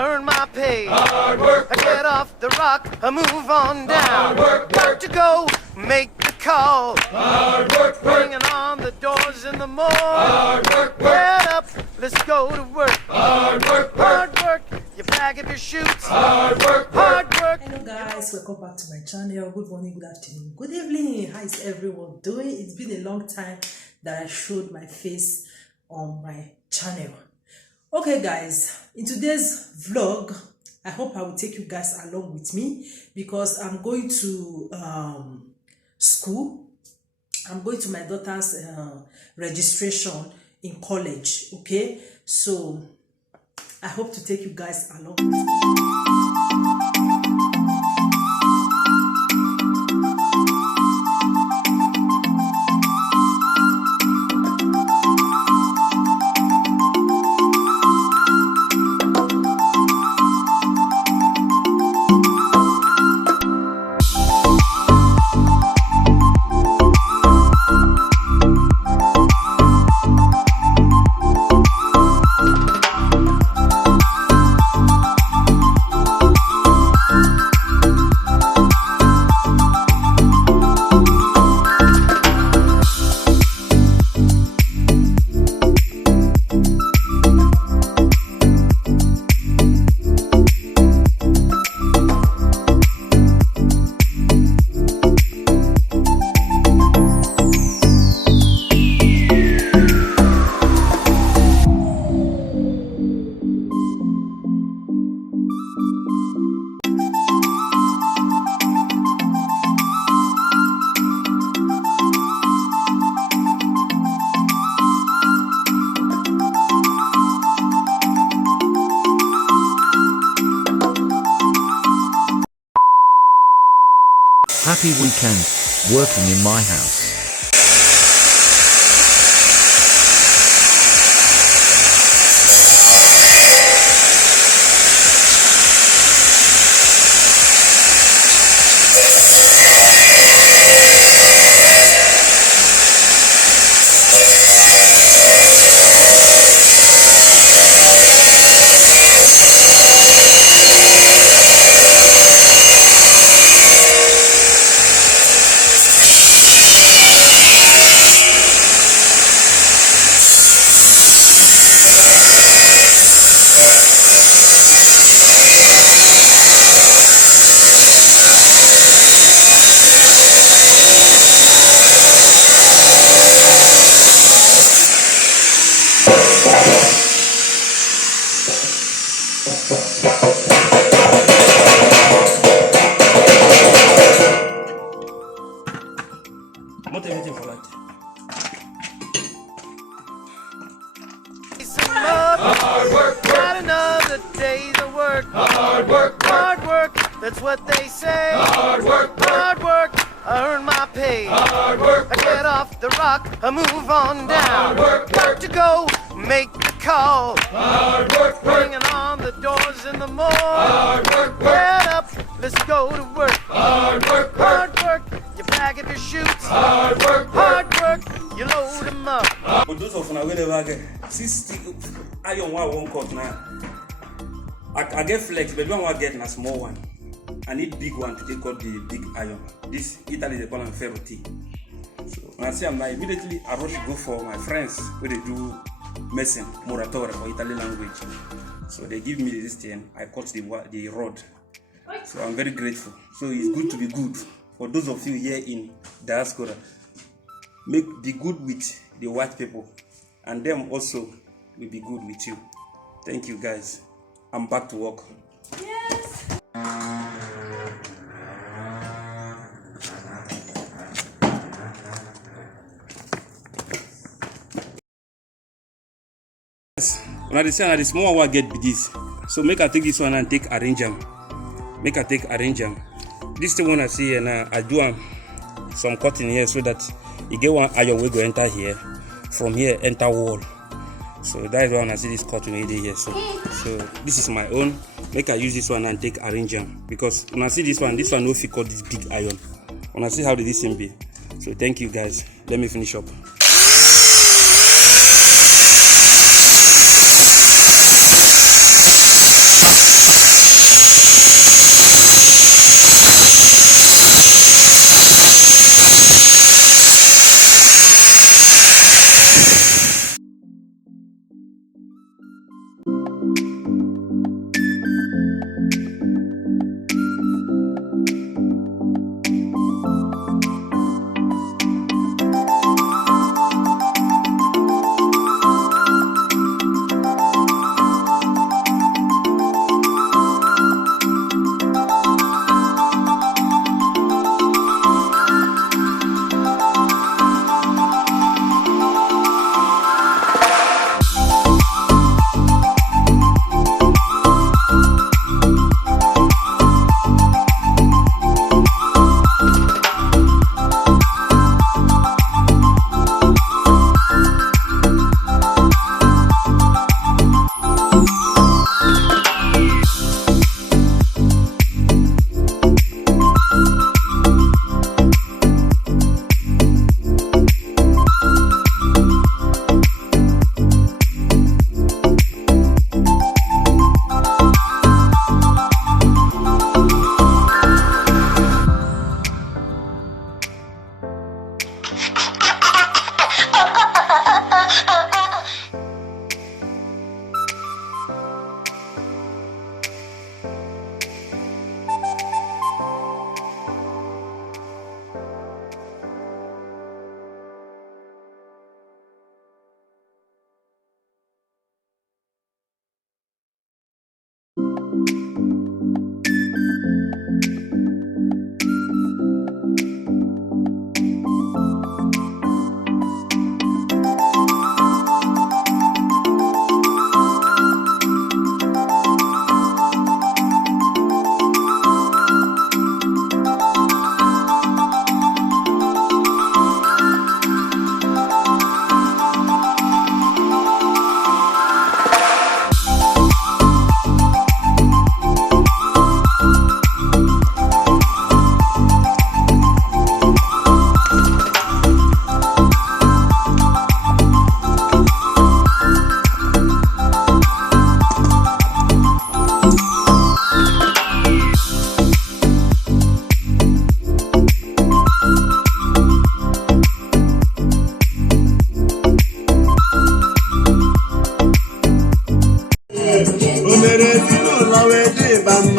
earn my pay. Hard work, I get off the rock, I move on down. Hard work, Got to go, make the call. hard work, Bringing on the doors in the morning. hard work, Get up, let's go to work. hard work, Hard work, you pack up your shoots. hard work, Hard work. Hello guys, welcome back to my channel. Good morning, good afternoon, good evening. How is everyone doing? It's been a long time that I showed my face on my channel. Okay guys, in today's vlog, I hope I will take you guys along with me because I'm going to school. I'm going to my daughter's registration in college. Okay, so I hope to take you guys along with me. Happy weekend, working in my house. Not everything for that. Some mud. hard work, Got another day's of work. hard work, Hard work, that's what they say. hard work, Hard work, I earn my pay. hard work, I get off the rock, I move on down. Hard work, Got to go, make the call. hard work, Bringing on the doors in the morning. hard work, Get up, let's go to work. hard work, Hard work, you pack up your shoots. hard work, Hard work, you load them up. But those of you whenever get 60 iron one cut now. I get flex, but one I get a small one. I need big one to take out the big iron. This Italy they call them ferroti. So when I say I'm like immediately I rush to go for my friends where they do medicine, moratore for Italian language. So they give me this thing, I cut the rod. So I'm very grateful. So it's good to be good. For those of you here in diaspora, be good with the white people, and them also will be good with you. Thank you guys. I'm back to work. Yes. When the small one get be this. So make I take this one and take arrange them. Make I take arrange them. This the one I see and I do some cutting here so that you get one iron will go enter here. From here enter wall. So that is why I see this cutting here. So this is my own. Make I use this one and take arrange them. Because when I see this one no fit cut this big iron. When I see how this thing be. So thank you guys. Let me finish up. Ere sínú lọ́wọ́ ẹdín ìbámu.